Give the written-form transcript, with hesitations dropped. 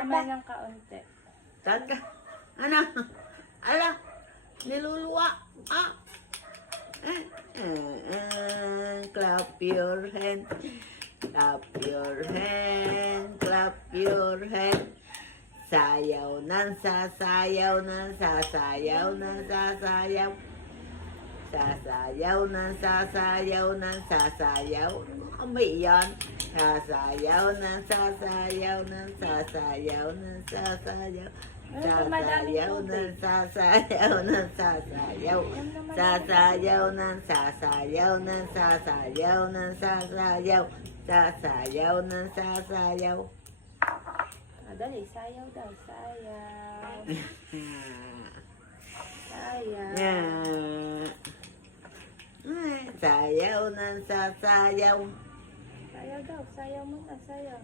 naman ng kaunti. Taka. Ano? Ala, niluluwa. Ah. Clap your hand. Clap your hand. Clap your hand. Sayaw ng sasayaw ng sasayaw ng sasayaw. Sasayaw ng sasayaw ng sasayaw. Ano ba yan? Sasayaw ng sasayaw ng sasayaw ng sasayaw. Sasayaw ng sasayaw ng sasayaw. Sasayaw ng sasayaw ng sasayaw ng sasayaw. Sasayaw ng sasayaw. Dali, sayaw daw, sayaw. Sayaw. Sayaw ng sasayaw. Sayaw daw, sayaw muna, sayaw.